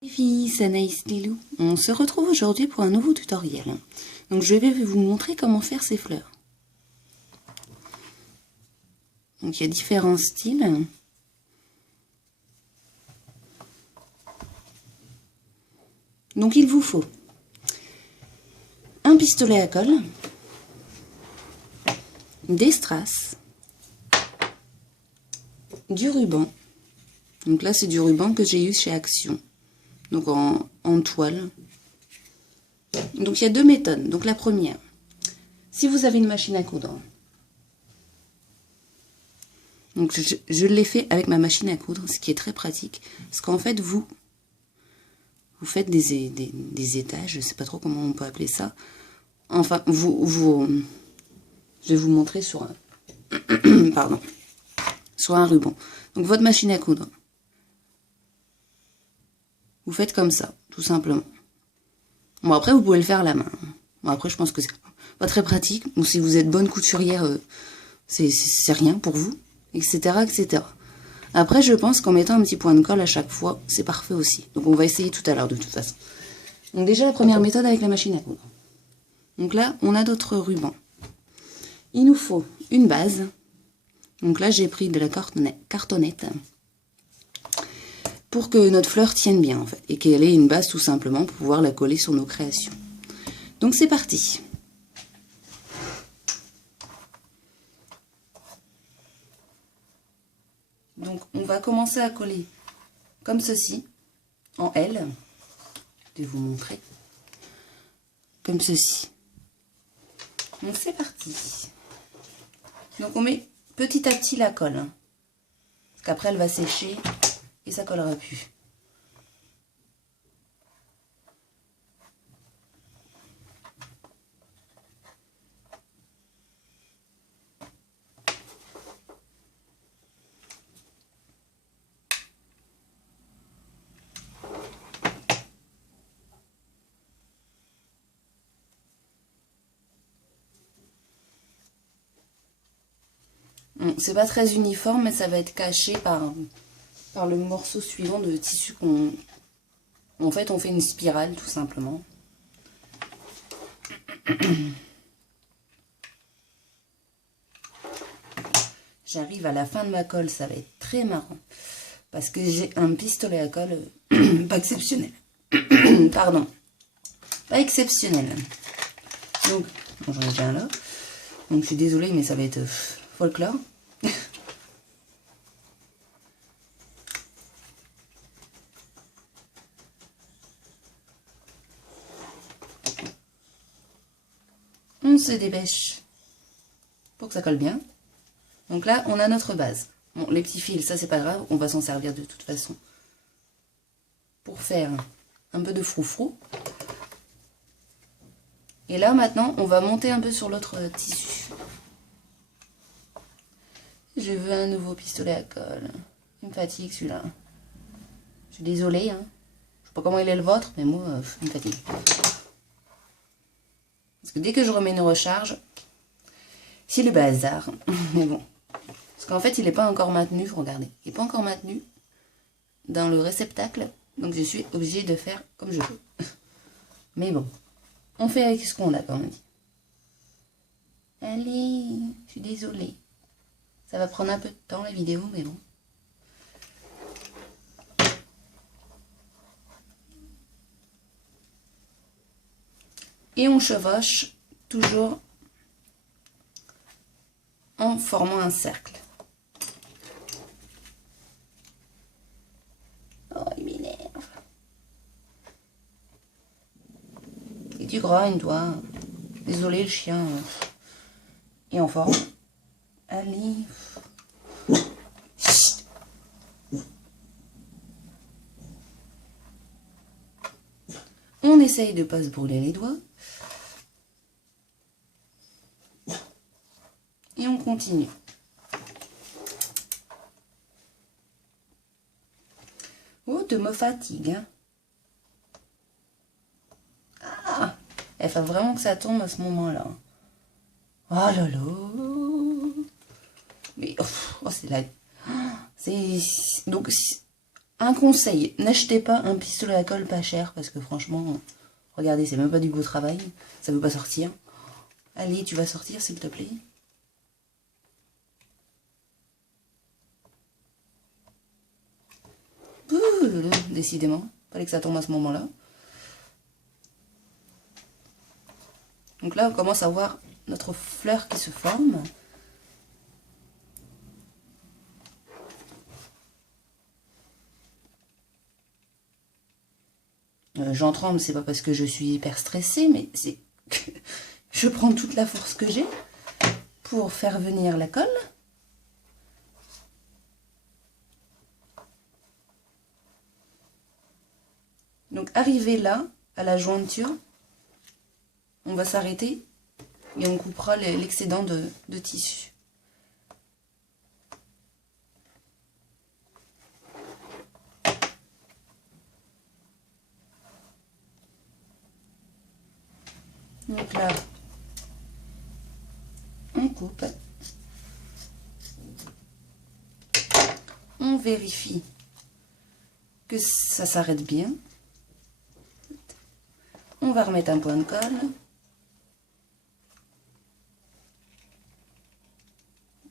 Les filles, c'est Anaïs Lilou. On se retrouve aujourd'hui pour un nouveau tutoriel. Donc je vais vous montrer comment faire ces fleurs. Donc il y a différents styles. Donc il vous faut un pistolet à colle, des strass, du ruban. Donc là c'est du ruban que j'ai eu chez Action. Donc en toile. Donc il y a deux méthodes. Donc la première, si vous avez une machine à coudre, donc je l'ai fait avec ma machine à coudre, ce qui est très pratique, parce qu'en fait vous faites des étages, je sais pas trop comment on peut appeler ça. Enfin je vais vous montrer sur un pardon, sur un ruban. Donc votre machine à coudre, vous faites comme ça, tout simplement. Bon, après, vous pouvez le faire à la main. Bon, après, je pense que c'est pas très pratique. Ou si vous êtes bonne couturière, c'est rien pour vous, etc., etc. Après, je pense qu'en mettant un petit point de colle à chaque fois, c'est parfait aussi. Donc, on va essayer tout à l'heure, de toute façon. Donc, déjà, la première méthode avec la machine à coudre. Donc là, on a d'autres rubans. Il nous faut une base. Donc là, j'ai pris de la cartonnette. Pour que notre fleur tienne bien en fait, et qu'elle ait une base tout simplement pour pouvoir la coller sur nos créations. Donc c'est parti. Donc on va commencer à coller comme ceci, en L. Je vais vous montrer. Comme ceci. Donc c'est parti. Donc on met petit à petit la colle. Parce qu'après elle va sécher. Et ça collera plus. C'est pas très uniforme, mais ça va être caché par le morceau suivant de tissu qu'on... En fait, on fait une spirale, tout simplement. J'arrive à la fin de ma colle, ça va être très marrant. Parce que j'ai un pistolet à colle pas exceptionnel. Pardon. Pas exceptionnel. Donc, bon, j'en ai déjà un là. Donc, je suis désolée, mais ça va être folklore. On se dépêche pour que ça colle bien. Donc là, on a notre base. Bon, les petits fils, ça c'est pas grave, on va s'en servir de toute façon. Pour faire un peu de froufrou. Et là, maintenant, on va monter un peu sur l'autre tissu. Je veux un nouveau pistolet à colle. Il me fatigue celui-là. Je suis désolée, hein. Je sais pas comment il est le vôtre, mais moi, il me fatigue. Parce que dès que je remets une recharge, c'est le bazar. Mais bon. Parce qu'en fait, il n'est pas encore maintenu, regardez. Il n'est pas encore maintenu dans le réceptacle. Donc, je suis obligée de faire comme je veux. Mais bon, on fait avec ce qu'on a, comme on dit. Allez, je suis désolée. Ça va prendre un peu de temps, la vidéo, mais bon. Et on chevauche toujours en formant un cercle. Oh, il m'énerve. Et tu grognes, toi. Désolé, le chien est en forme. Allez. Chut. On essaye de ne pas se brûler les doigts. Et on continue. Oh, tu me fatigues. Hein. Ah, il faut vraiment que ça tombe à ce moment-là. Oh là là. Mais, oh c'est la... Donc, Un conseil, n'achetez pas un pistolet à colle pas cher, parce que franchement, regardez, c'est même pas du beau travail, ça veut pas sortir. Allez, tu vas sortir s'il te plaît. Ouh, décidément, fallait que ça tombe à ce moment-là. Donc là, on commence à voir notre fleur qui se forme. J'en tremble, c'est pas parce que je suis hyper stressée, mais c'est que je prends toute la force que j'ai pour faire venir la colle. Donc arrivé là, à la jointure, on va s'arrêter et on coupera l'excédent de tissu. Donc là, on coupe. On vérifie que ça s'arrête bien. On va remettre un point de colle.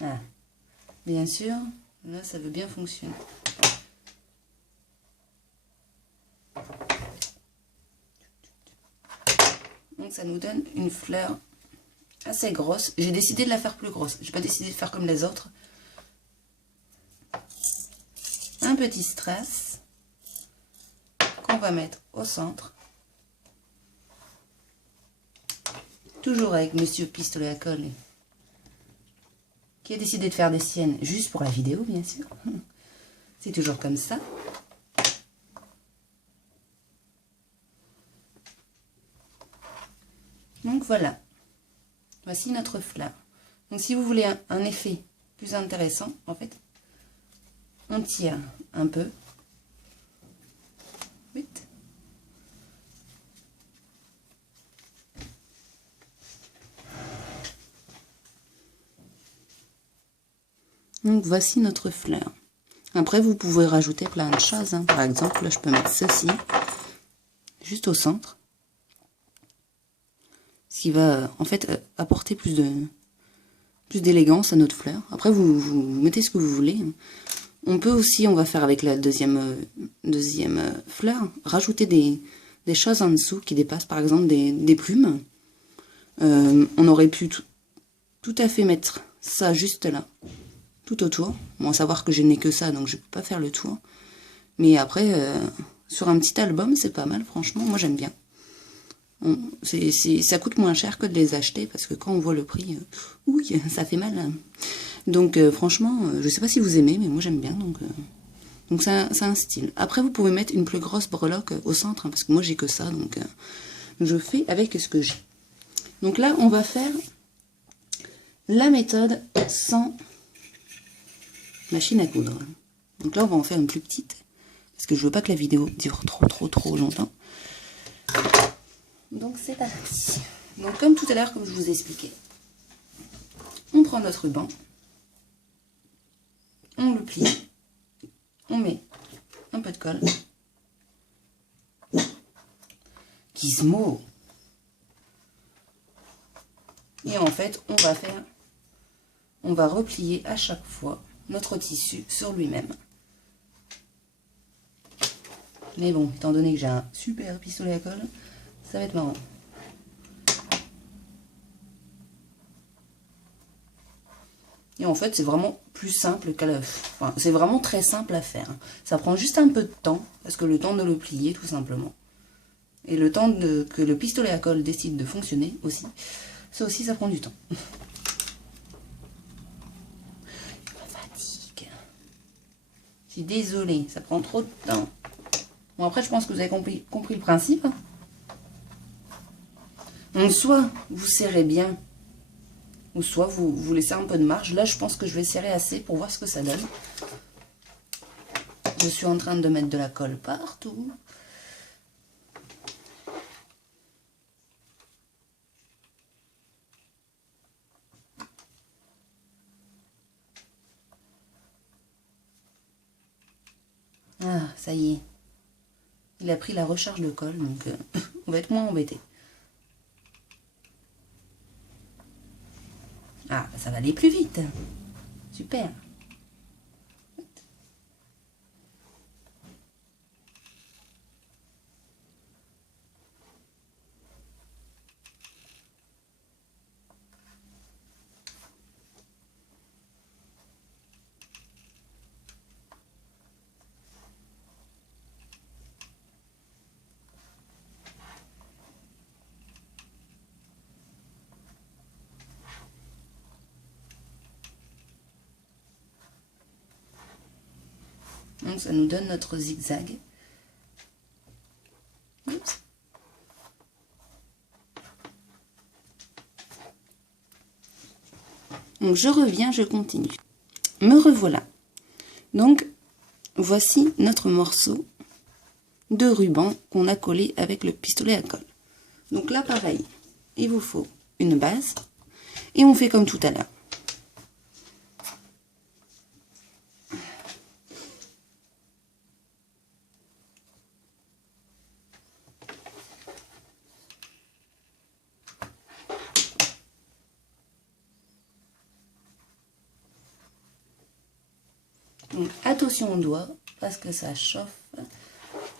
Ah, bien sûr, là ça veut bien fonctionner. Donc ça nous donne une fleur assez grosse. J'ai décidé de la faire plus grosse. J'ai pas décidé de faire comme les autres. Un petit strass qu'on va mettre au centre. Toujours avec Monsieur Pistolet à colle, qui a décidé de faire des siennes juste pour la vidéo, bien sûr. C'est toujours comme ça. Donc voilà. Voici notre fleur. Donc si vous voulez un effet plus intéressant, en fait, on tire un peu. Vite. Donc voici notre fleur. Après vous pouvez rajouter plein de choses. Hein. Par exemple, là je peux mettre ceci juste au centre. Ce qui va en fait apporter plus d'élégance à notre fleur. Après vous mettez ce que vous voulez. On peut aussi, on va faire avec la deuxième fleur, rajouter des choses en dessous qui dépassent, par exemple des plumes. On aurait pu tout à fait mettre ça juste là, tout autour. Bon, à savoir que je n'ai que ça, donc je ne peux pas faire le tour. Mais après, sur un petit album, c'est pas mal, franchement, moi j'aime bien. Ça coûte moins cher que de les acheter, parce que quand on voit le prix, oui, ça fait mal. Donc franchement, je sais pas si vous aimez, mais moi j'aime bien, donc c'est un style. Après, vous pouvez mettre une plus grosse breloque au centre, hein, parce que moi j'ai que ça, donc je fais avec ce que j'ai. Donc là, on va faire la méthode sans machine à coudre. Donc là, on va en faire une plus petite, parce que je veux pas que la vidéo dure trop longtemps. Donc c'est parti. Donc comme tout à l'heure, comme je vous ai expliqué, on prend notre ruban, on le plie, on met un peu de colle. Gizmo. Et en fait, on va replier à chaque fois notre tissu sur lui-même. Mais bon, étant donné que j'ai un super pistolet à colle, ça va être marrant. Et en fait, c'est vraiment plus simple qu'à la... Enfin, c'est vraiment très simple à faire. Ça prend juste un peu de temps, parce que le temps de le plier, tout simplement. Et le temps que le pistolet à colle décide de fonctionner aussi. Ça aussi, ça prend du temps. Je me fatigue. Je suis désolée, ça prend trop de temps. Bon, après, je pense que vous avez compris le principe. Donc, soit vous serrez bien, ou soit vous laissez un peu de marge. Là, je pense que je vais serrer assez pour voir ce que ça donne. Je suis en train de mettre de la colle partout. Ah, ça y est. Il a pris la recharge de colle, donc on va être moins embêté. Ah, ça va aller plus vite. Super. Donc ça nous donne notre zigzag. Oups. Donc je reviens, je continue. Me revoilà. Donc voici notre morceau de ruban qu'on a collé avec le pistolet à colle. Donc là pareil, il vous faut une base et on fait comme tout à l'heure. Donc, attention aux doigts, parce que ça chauffe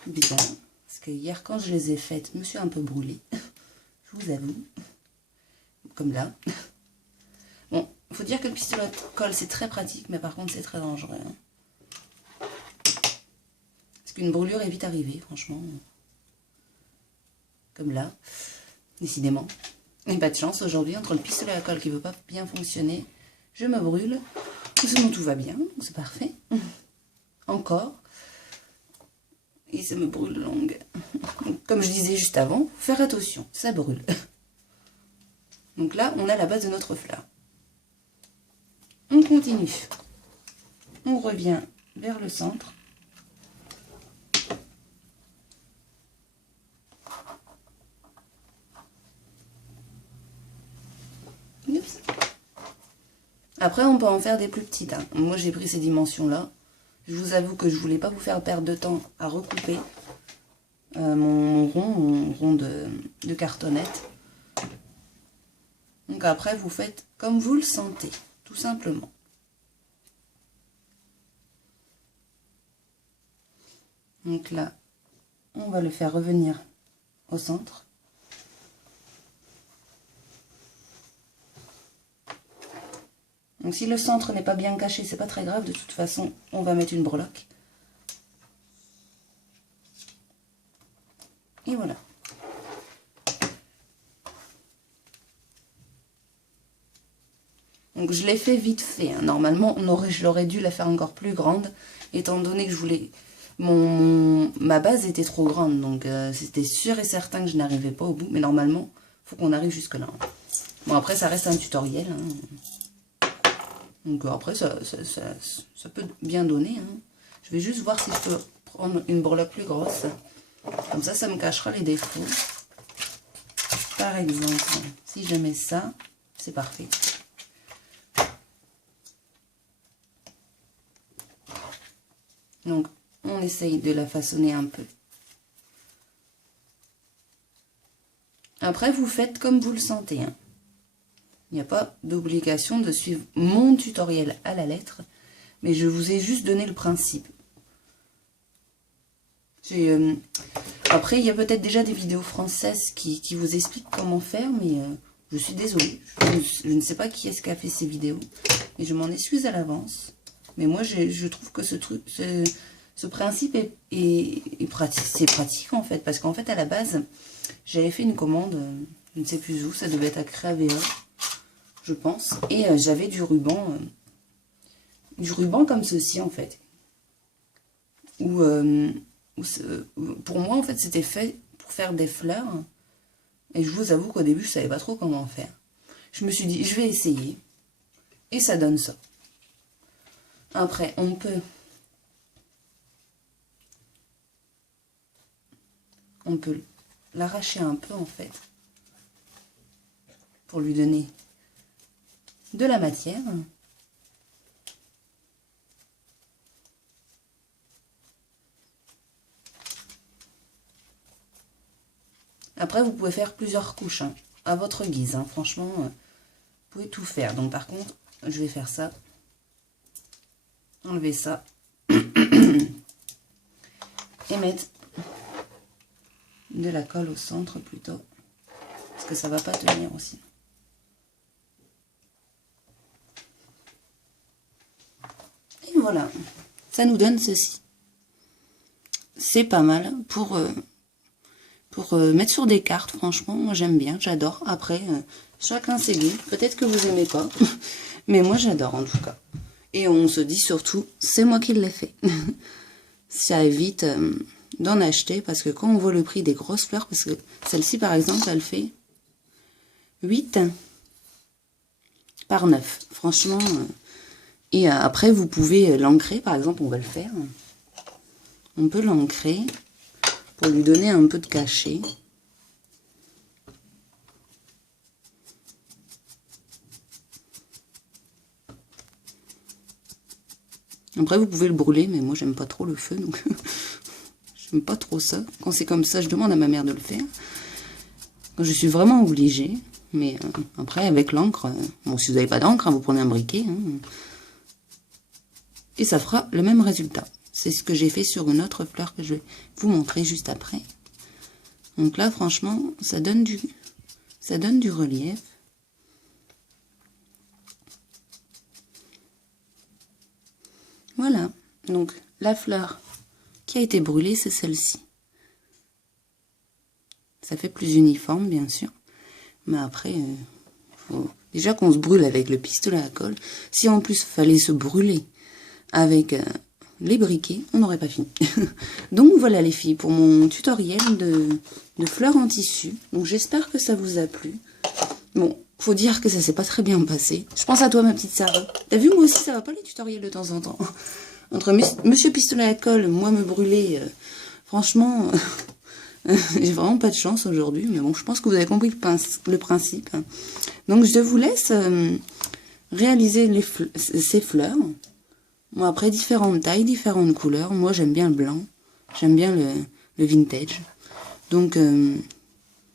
bien. Parce que hier, quand je les ai faites, je me suis un peu brûlée. Je vous avoue. Comme là. Bon, il faut dire que le pistolet à colle, c'est très pratique, mais par contre, c'est très dangereux. Hein. Parce qu'une brûlure est vite arrivée, franchement. Comme là. Décidément. Et pas de chance, aujourd'hui, entre le pistolet à colle qui ne veut pas bien fonctionner, je me brûle. Sinon tout va bien, c'est parfait. Encore. Et ça me brûle longue. Comme je disais juste avant, faire attention, ça brûle. Donc là, on a la base de notre fleur. On continue. On revient vers le centre. Oups. Après, on peut en faire des plus petites. Hein. Moi, j'ai pris ces dimensions-là. Je vous avoue que je voulais pas vous faire perdre de temps à recouper mon rond de cartonnette. Donc après, vous faites comme vous le sentez, tout simplement. Donc là, on va le faire revenir au centre. Donc si le centre n'est pas bien caché, c'est pas très grave. De toute façon, on va mettre une breloque. Et voilà. Donc je l'ai fait vite fait. Hein. Normalement, je l'aurais dû la faire encore plus grande, étant donné que je voulais... ma base était trop grande, donc c'était sûr et certain que je n'arrivais pas au bout. Mais normalement, il faut qu'on arrive jusque là. Bon, après, ça reste un tutoriel. Hein. Donc après, ça peut bien donner. Hein. Je vais juste voir si je peux prendre une breloque plus grosse. Comme ça me cachera les défauts. Par exemple, si je mets ça, c'est parfait. Donc, on essaye de la façonner un peu. Après, vous faites comme vous le sentez. Hein. Il n'y a pas d'obligation de suivre mon tutoriel à la lettre, mais je vous ai juste donné le principe. Après, il y a peut-être déjà des vidéos françaises qui vous expliquent comment faire, mais je suis désolée. Je ne sais pas qui est-ce qui a fait ces vidéos, et je m'en excuse à l'avance. Mais moi, je trouve que ce principe est pratique. C'est pratique, en fait, parce qu'en fait, à la base, j'avais fait une commande, je ne sais plus où, ça devait être à Créavea, je pense, et j'avais du ruban comme ceci, en fait. Pour moi, en fait, c'était fait pour faire des fleurs, et je vous avoue qu'au début, je ne savais pas trop comment faire. Je me suis dit, je vais essayer, et ça donne ça. Après, on peut l'arracher un peu, en fait, pour lui donner de la matière. Après, vous pouvez faire plusieurs couches, hein, à votre guise. Hein. Franchement, vous pouvez tout faire. Donc, par contre, je vais faire ça. Enlever ça. Et mettre de la colle au centre plutôt. Parce que ça va pas tenir aussi. Et voilà. Ça nous donne ceci. C'est pas mal pour mettre sur des cartes. Franchement, moi j'aime bien, j'adore. Après, chacun ses goûts. Peut-être que vous aimez pas. Mais moi j'adore en tout cas. Et on se dit surtout, c'est moi qui l'ai fait. Ça évite d'en acheter. Parce que quand on voit le prix des grosses fleurs, parce que celle-ci par exemple, elle fait 8 par 9. Franchement. Et après, vous pouvez l'ancrer. Par exemple, on va le faire. On peut l'ancrer pour lui donner un peu de cachet. Après, vous pouvez le brûler, mais moi, j'aime pas trop le feu, donc j'aime pas trop ça. Quand c'est comme ça, je demande à ma mère de le faire. Quand je suis vraiment obligée. Mais après, avec l'encre, bon, si vous n'avez pas d'encre, hein, vous prenez un briquet. Hein, et ça fera le même résultat. C'est ce que j'ai fait sur une autre fleur que je vais vous montrer juste après. Donc là, franchement, ça donne du relief. Voilà. Donc, la fleur qui a été brûlée, c'est celle-ci. Ça fait plus uniforme, bien sûr. Mais après, faut déjà qu'on se brûle avec le pistolet à colle. Si en plus, il fallait se brûler avec les briquets, on n'aurait pas fini. Donc voilà les filles, pour mon tutoriel de fleurs en tissu. Donc j'espère que ça vous a plu. Bon, faut dire que ça s'est pas très bien passé. Je pense à toi ma petite Sarah. T'as vu, moi aussi ça va pas les tutoriels de temps en temps. Entre Monsieur Pistolet à colle, moi me brûler, franchement, j'ai vraiment pas de chance aujourd'hui. Mais bon, je pense que vous avez compris le principe. Donc je vous laisse réaliser ces fleurs. Bon, après, différentes tailles, différentes couleurs. Moi, j'aime bien le blanc. J'aime bien le vintage. Donc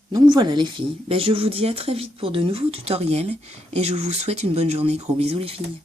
voilà, les filles. Ben, je vous dis à très vite pour de nouveaux tutoriels. Et je vous souhaite une bonne journée. Gros bisous, les filles.